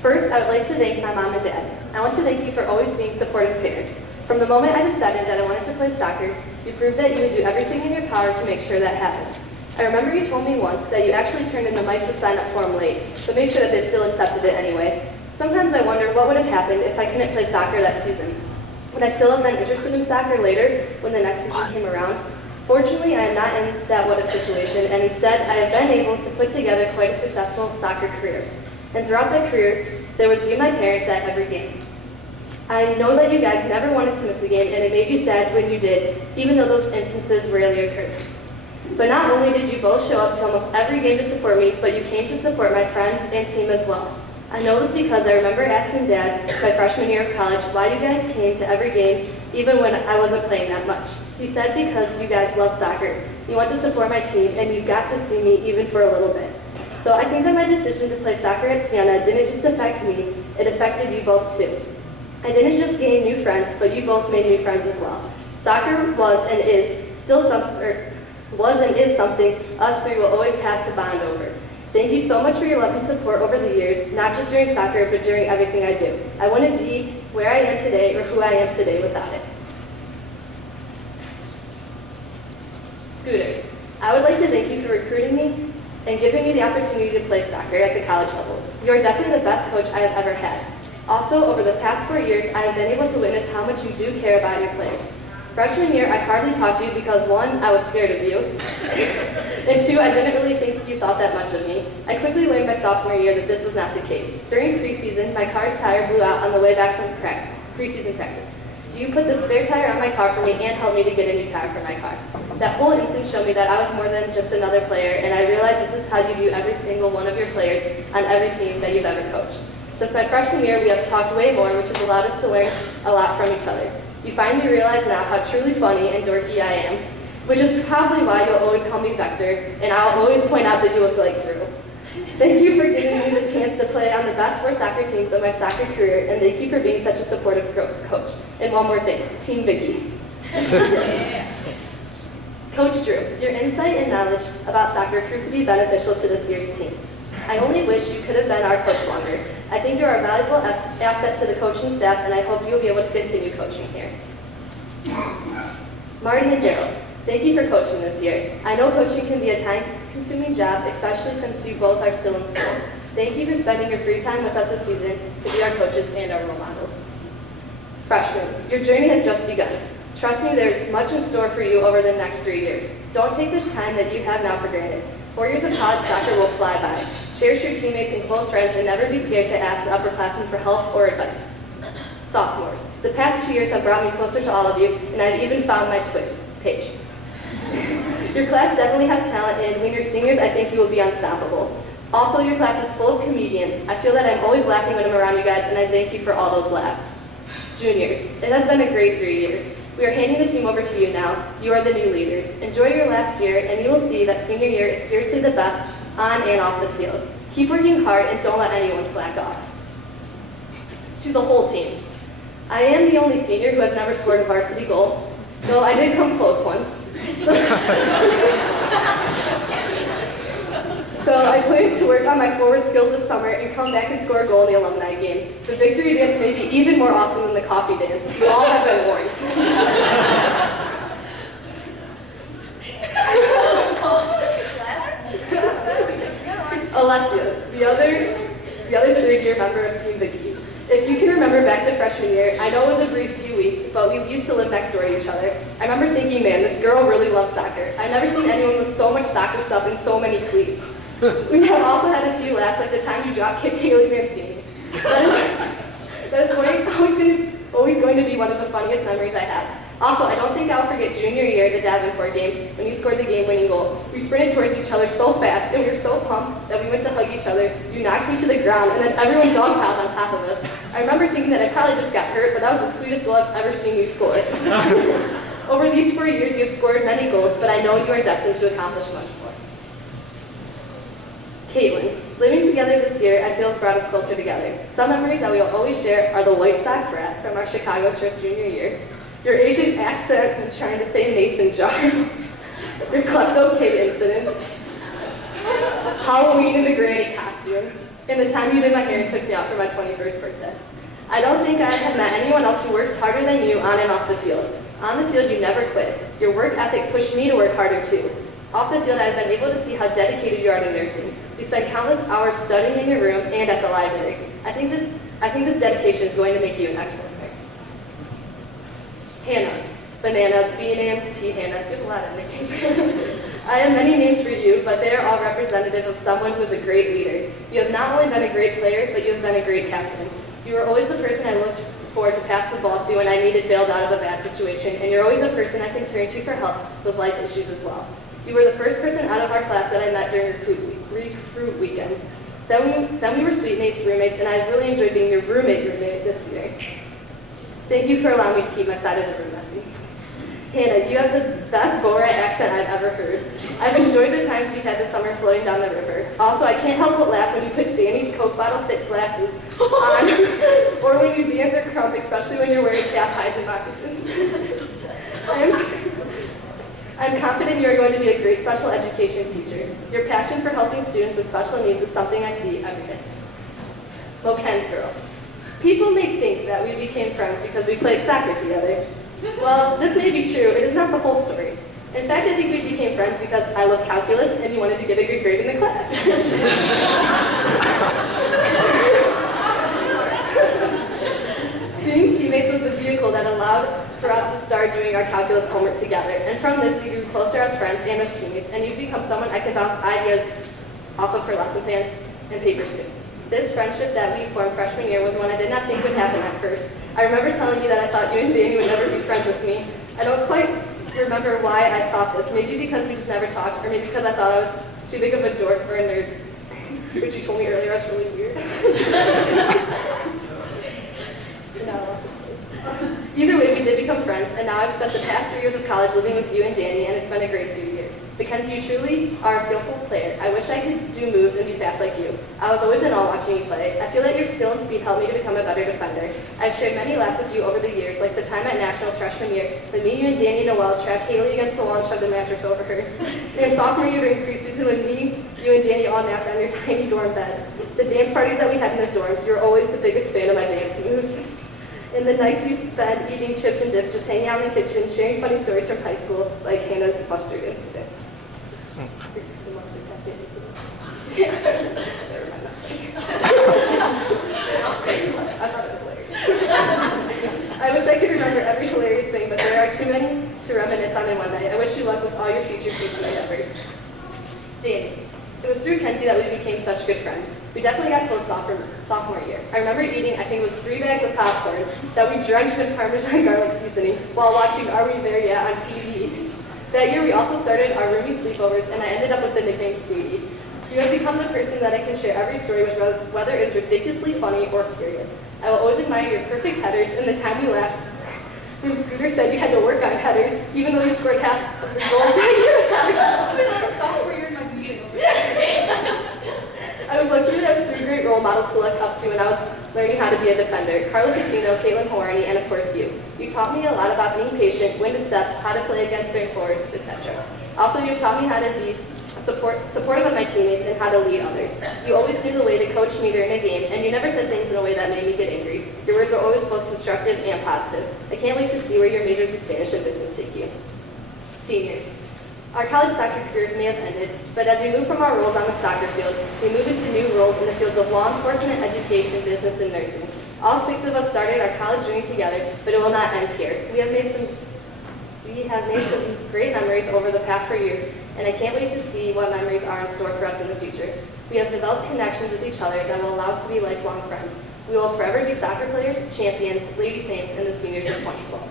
First, I would like to thank my mom and dad. I want to thank you for always being supportive parents. From the moment I decided that I wanted to play soccer, you proved that you would do everything in your power to make sure that happened. I remember you told me once that you actually turned in the MISA sign-up form late, but made sure that they still accepted it anyway. Sometimes I wonder what would have happened if I couldn't play soccer that season. Would I still have been interested in soccer later when the next season came around? Fortunately, I am not in that what-if situation, and instead, I have been able to put together quite a successful soccer career. And throughout that career, there was you, my parents, at every game. I know that you guys never wanted to miss a game, and it made you sad when you did, even though those instances rarely occurred. But not only did you both show up to almost every game to support me, but you came to support my friends and team as well. I know this because I remember asking Dad my freshman year of college why you guys came to every game, even when I wasn't playing that much. He said because you guys love soccer, you want to support my team, and you got to see me even for a little bit. So I think that my decision to play soccer at Siena didn't just affect me, it affected you both too. I didn't just gain new friends, but you both made new friends as well. Soccer was and is something us three will always have to bond over. Thank you so much for your love and support over the years, not just during soccer, but during everything I do. I wouldn't be where I am today or who I am today without it. Scooter, I would like to thank you for recruiting me and giving me the opportunity to play soccer at the college level. You are definitely the best coach I have ever had. Also, over the past 4 years, I have been able to witness how much you do care about your players. Freshman year, I hardly talked to you because 1, I was scared of you, and 2, I didn't really think you thought that much of me. I quickly learned my sophomore year that this was not the case. During preseason, my car's tire blew out on the way back from preseason practice. You put the spare tire on my car for me and helped me to get a new tire for my car. That whole instance showed me that I was more than just another player, and I realized this is how you view every single one of your players on every team that you've ever coached. Since my freshman year, we have talked way more, which has allowed us to learn a lot from each other. You finally realize now how truly funny and dorky I am, which is probably why you'll always call me Vector, and I'll always point out that you look like Drew. Thank you for giving me the chance to play on the best 4 soccer teams of my soccer career, and thank you for being such a supportive coach. And one more thing, Team Vicky. Coach Drew, your insight and knowledge about soccer proved to be beneficial to this year's team. I only wish you could have been our coach longer. I think you are a valuable asset to the coaching staff, and I hope you will be able to continue coaching here. Marty and Daryl, thank you for coaching this year. I know coaching can be a time-consuming job, especially since you both are still in school. Thank you for spending your free time with us this season to be our coaches and our role models. Freshmen, your journey has just begun. Trust me, there's much in store for you over the next 3 years. Don't take this time that you have now for granted. 4 years of college soccer will fly by. Cherish your teammates and close friends, and never be scared to ask the upperclassmen for help or advice. Sophomores, the past 2 years have brought me closer to all of you, and I've even found my Twitter page. Your class definitely has talent, and when you're seniors, I think you will be unstoppable. Also, your class is full of comedians. I feel that I'm always laughing when I'm around you guys, and I thank you for all those laughs. Juniors, it has been a great 3 years. We are handing the team over to you now. You are the new leaders. Enjoy your last year, and you will see that senior year is seriously the best on and off the field. Keep working hard and don't let anyone slack off. To the whole team, I am the only senior who has never scored a varsity goal, though I did come close once. So I plan to work on my forward skills this summer and come back and score a goal in the alumni game. The victory dance may be even more awesome than the coffee dance. You all have been warned. Alessia, the other third-year member of Team Vicky. If you can remember back to freshman year, I know it was a brief few weeks, but we used to live next door to each other. I remember thinking, man, this girl really loves soccer. I've never seen anyone with so much soccer stuff and so many cleats. We have also had a few laughs, like the time you drop kicked Haley Mancini. That is always going to be one of the funniest memories I have. Also, I don't think I'll forget junior year, the Davenport game, when you scored the game-winning goal. We sprinted towards each other so fast, and we were so pumped that we went to hug each other. You knocked me to the ground, and then everyone dog-piled on top of us. I remember thinking that I probably just got hurt, but that was the sweetest goal I've ever seen you score. Over these 4 years, you have scored many goals, but I know you are destined to accomplish much more. Caitlin, living together this year, I feel has brought us closer together. Some memories that we will always share are the White Sox rat from our Chicago trip junior year, your Asian accent and trying to say mason jar, your klepto K incidents, Halloween in the granny costume, and the time you did my hair and took me out for my 21st birthday. I don't think I have met anyone else who works harder than you on and off the field. On the field, you never quit. Your work ethic pushed me to work harder too. Off the field, I've been able to see how dedicated you are to nursing. You spend countless hours studying in your room and at the library. I think this dedication is going to make you an excellent nurse. Hannah. Banana, B-names, P-Hannah, you have a lot of nicknames. I have many names for you, but they are all representative of someone who is a great leader. You have not only been a great player, but you have been a great captain. You were always the person I looked for to pass the ball to when I needed bailed out of a bad situation, and you're always a person I can turn to for help with life issues as well. You were the first person out of our class that I met during recruit weekend. Then we were suite mates, roommates, and I've really enjoyed being your roommate this year. Thank you for allowing me to keep my side of the room messy. Hannah, you have the best Borat accent I've ever heard. I've enjoyed the times we've had this summer floating down the river. Also, I can't help but laugh when you put Danny's Coke bottle fit glasses on, or when you dance or crump, especially when you're wearing calf highs and moccasins. I'm confident you are going to be a great special education teacher. Your passion for helping students with special needs is something I see every day. Ken's girl. People may think that we became friends because we played soccer together. Well, this may be true. It is not the whole story. In fact, I think we became friends because I love calculus and you wanted to get a good grade in the class. Being teammates was the vehicle that allowed for us to start doing our calculus homework together. And from this, we grew closer as friends and as teammates, and you've become someone I can bounce ideas off of for lesson plans and papers too. This friendship that we formed freshman year was one I did not think would happen at first. I remember telling you that I thought you and Danny would never be friends with me. I don't quite remember why I thought this. Maybe because we just never talked, or maybe because I thought I was too big of a dork or a nerd, which you told me earlier I was really weird. Either way, we did become friends, and now I've spent the past 3 years of college living with you and Danny, and it's been a great few years. Mackenzie, you truly are a skillful player. I wish I could do moves and be fast like you. I was always in awe watching you play. I feel that your skill and speed helped me to become a better defender. I've shared many laughs with you over the years, like the time at Nationals freshman year, when me, you, and Danny Noel trapped Haley against the wall and shoved a mattress over her. And sophomore year during preseason, when me, you, and Danny all napped on your tiny dorm bed. The dance parties that we had in the dorms, you were always the biggest fan of my dance moves. And the nights we spent eating chips and dip, just hanging out in the kitchen, sharing funny stories from high school, like Hannah's mustard incident. The mustard cafe incident. Never mind, that's funny. I thought it was hilarious. I wish I could remember every hilarious thing, but there are too many to reminisce on in one night. I wish you luck with all your future teaching endeavors. Danny. It was through Kenzie that we became such good friends. We definitely got close sophomore year. I remember eating, I think it was 3 bags of popcorn that we drenched in Parmesan garlic seasoning while watching Are We There Yet on TV. That year we also started our roomie sleepovers, and I ended up with the nickname Sweetie. You have become the person that I can share every story with, whether it is ridiculously funny or serious. I will always admire your perfect headers and the time we laughed when Scooter said you had to work on headers, even though you scored half of the goals that year. Sophomore year in my meeting. I was lucky to have 3 great role models to look up to when I was learning how to be a defender. Carla Catino, Caitlin Horney, and of course you. You taught me a lot about being patient, when to step, how to play against certain forwards, etc. Also, you taught me how to be supportive of my teammates and how to lead others. You always knew the way to coach me during a game, and you never said things in a way that made me get angry. Your words were always both constructive and positive. I can't wait to see where your majors in Spanish and business take you. Seniors. Our college soccer careers may have ended, but as we move from our roles on the soccer field, we move into new roles in the fields of law enforcement, education, business, and nursing. All 6 of us started our college journey together, but it will not end here. We have made some great memories over the past 4 years, and I can't wait to see what memories are in store for us in the future. We have developed connections with each other that will allow us to be lifelong friends. We will forever be soccer players, champions, Lady Saints, and the seniors of 2012.